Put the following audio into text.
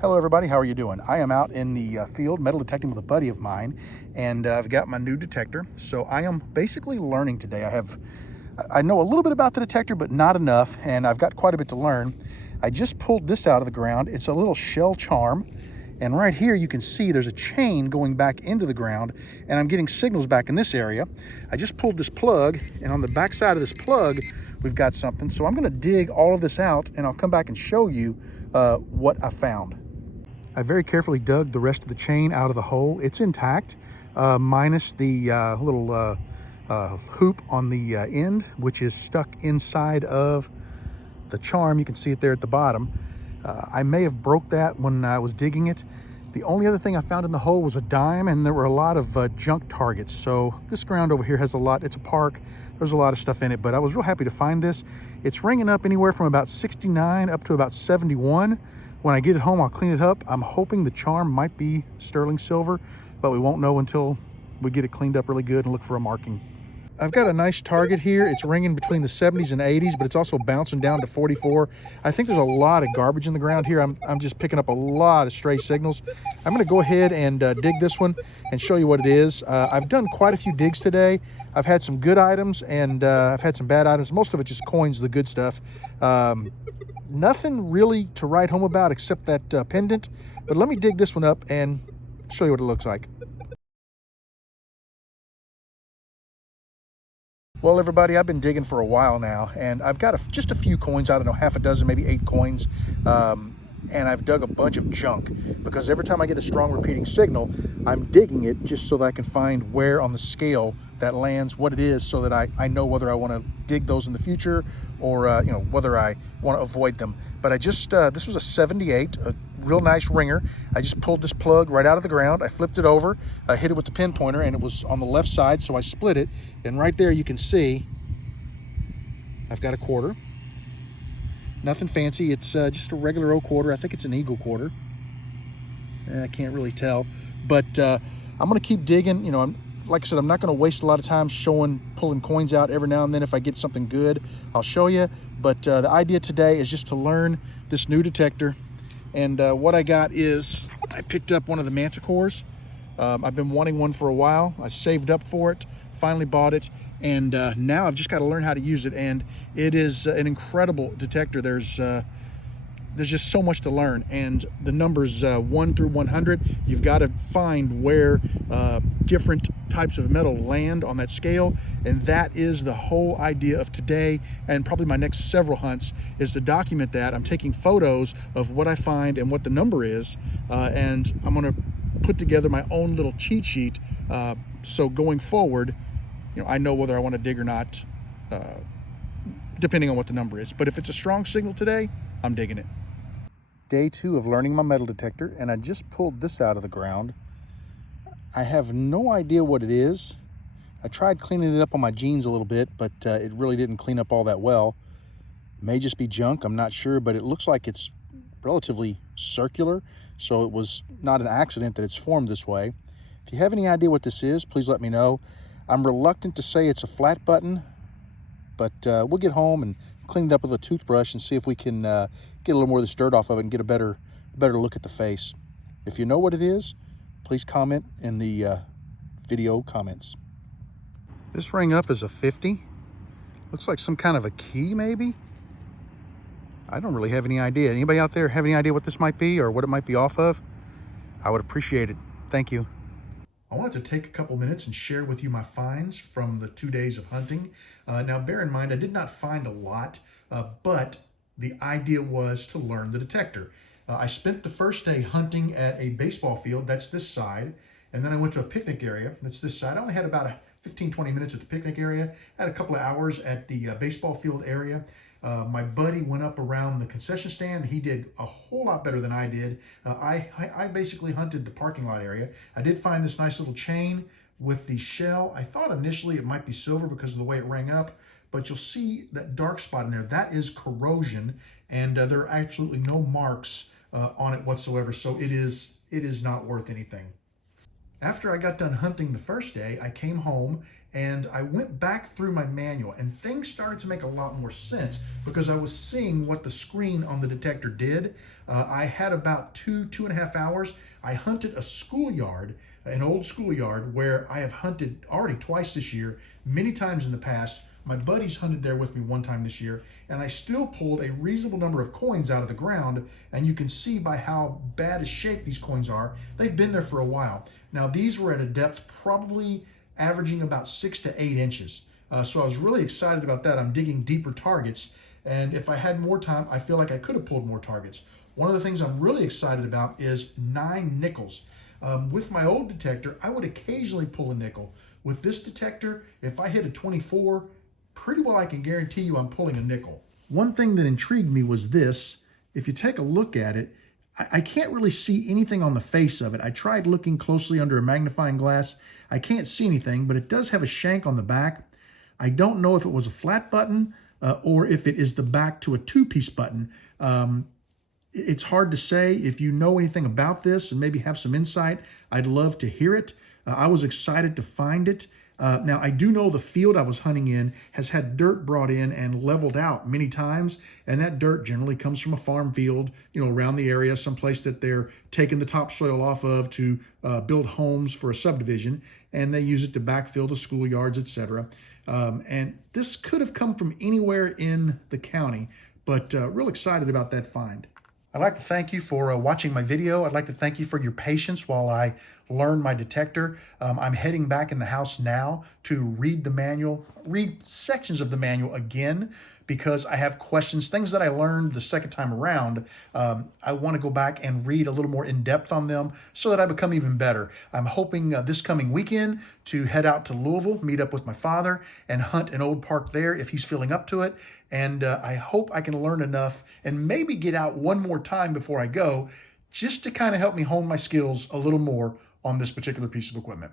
Hello everybody, how are you doing? I am out in the field metal detecting with a buddy of mine, and I've got my new detector. So I am basically learning today. I know a little bit about the detector, but not enough, and I've got quite a bit to learn. I just pulled this out of the ground. It's a little shell charm, and right here you can see there's a chain going back into the ground, and I'm getting signals back in this area. I just pulled this plug, and on the back side of this plug, we've got something. So I'm gonna dig all of this out, and I'll come back and show you what I found. I very carefully dug the rest of the chain out of the hole. It's intact, minus the little hoop on the end, which is stuck inside of the charm. You can see it there at the bottom. I may have broke that when I was digging it. The only other thing I found in the hole was a dime, and there were a lot of junk targets. So this ground over here has a lot. It's a park. There's a lot of stuff in it, but I was real happy to find this. It's ringing up anywhere from about 69 up to about 71. When I get it home, I'll clean it up. I'm hoping the charm might be sterling silver, but we won't know until we get it cleaned up really good and look for a marking. I've got a nice target here. It's ringing between the 70s and 80s, but it's also bouncing down to 44. I think there's a lot of garbage in the ground here. I'm just picking up a lot of stray signals. I'm going to go ahead and dig this one and show you what it is. I've done quite a few digs today. I've had some good items, and I've had some bad items. Most of it just coins, the good stuff. Nothing really to write home about except that pendant, but let me dig this one up and show you what it looks like. Well, everybody, I've been digging for a while now, and I've got just a few coins. I don't know, half a dozen, maybe 8 coins. And I've dug a bunch of junk because every time I get a strong repeating signal, I'm digging it just so that I can find where on the scale that lands, what it is, so that I know whether I want to dig those in the future or whether I want to avoid them. But I just this was a 78, a real nice ringer. I just pulled this plug right out of the ground. I flipped it over, I hit it with the pin pointer, and it was on the left side, so I split it, and right there you can see I've got a quarter. Nothing fancy. It's just a regular old quarter. I think it's an eagle quarter. I can't really tell, but I'm going to keep digging. Like I said, I'm not going to waste a lot of time pulling coins out. Every now and then, if I get something good, I'll show you. But the idea today is just to learn this new detector. And what I got is I picked up one of the manticores. I've been wanting one for a while. I saved up for it, finally bought it, and now I've just got to learn how to use it. And it is an incredible detector. There's just so much to learn, and the numbers 1 through 100, you've got to find where different types of metal land on that scale, and that is the whole idea of today, and probably my next several hunts, is to document that. I'm taking photos of what I find and what the number is, and I'm going to put together my own little cheat sheet, so going forward, I know whether I want to dig or not, depending on what the number is. But if it's a strong signal today, I'm digging it. Day 2 of learning my metal detector, and I just pulled this out of the ground. I have no idea what it is. I tried cleaning it up on my jeans a little bit, but it really didn't clean up all that well. It may just be junk, I'm not sure, but it looks like it's relatively circular, so it was not an accident that it's formed this way. If you have any idea what this is, please let me know. I'm reluctant to say it's a flat button, but we'll get home and clean it up with a toothbrush and see if we can get a little more of this dirt off of it and get a better look at the face. If you know what it is, please comment in the video comments. This ring up is a 50. Looks like some kind of a key, maybe. I don't really have any idea. Anybody out there have any idea what this might be or what it might be off of? I would appreciate it. Thank you. I wanted to take a couple minutes and share with you my finds from the 2 days of hunting. Now, bear in mind, I did not find a lot, but the idea was to learn the detector. I spent the first day hunting at a baseball field, that's this side, and then I went to a picnic area, that's this side. I only had about 15-20 minutes at the picnic area. I had a couple of hours at the baseball field area. My buddy went up around the concession stand. He did a whole lot better than I did. I basically hunted the parking lot area. I did find this nice little chain with the shell. I thought initially it might be silver because of the way it rang up, but you'll see that dark spot in there. That is corrosion, and there are absolutely no marks on it whatsoever, so it is not worth anything. After I got done hunting the first day, I came home and I went back through my manual, and things started to make a lot more sense because I was seeing what the screen on the detector did. I had about 2.5 hours. I hunted a schoolyard, an old schoolyard where I have hunted already twice this year, many times in the past. My buddies hunted there with me one time this year, and I still pulled a reasonable number of coins out of the ground, and you can see by how bad a shape these coins are, they've been there for a while. Now, these were at a depth probably averaging about 6 to 8 inches. So I was really excited about that. I'm digging deeper targets, and if I had more time, I feel like I could have pulled more targets. One of the things I'm really excited about is 9 nickels. With my old detector, I would occasionally pull a nickel. With this detector, if I hit a 24, pretty well I can guarantee you I'm pulling a nickel. One thing that intrigued me was this. If you take a look at it, I can't really see anything on the face of it. I tried looking closely under a magnifying glass. I can't see anything, but it does have a shank on the back. I don't know if it was a flat button or if it is the back to a two-piece button. It's hard to say. If you know anything about this and maybe have some insight, I'd love to hear it. I was excited to find it. Now, I do know the field I was hunting in has had dirt brought in and leveled out many times, and that dirt generally comes from a farm field, around the area, someplace that they're taking the topsoil off of to build homes for a subdivision, and they use it to backfill the schoolyards, etc. And this could have come from anywhere in the county, but real excited about that find. I'd like to thank you for watching my video. I'd like to thank you for your patience while I learn my detector. I'm heading back in the house now to read the manual, read sections of the manual again, because I have questions, things that I learned the second time around. I want to go back and read a little more in depth on them so that I become even better. I'm hoping this coming weekend to head out to Louisville, meet up with my father, and hunt an old park there if he's feeling up to it. And I hope I can learn enough and maybe get out one more time before I go, just to kind of help me hone my skills a little more on this particular piece of equipment.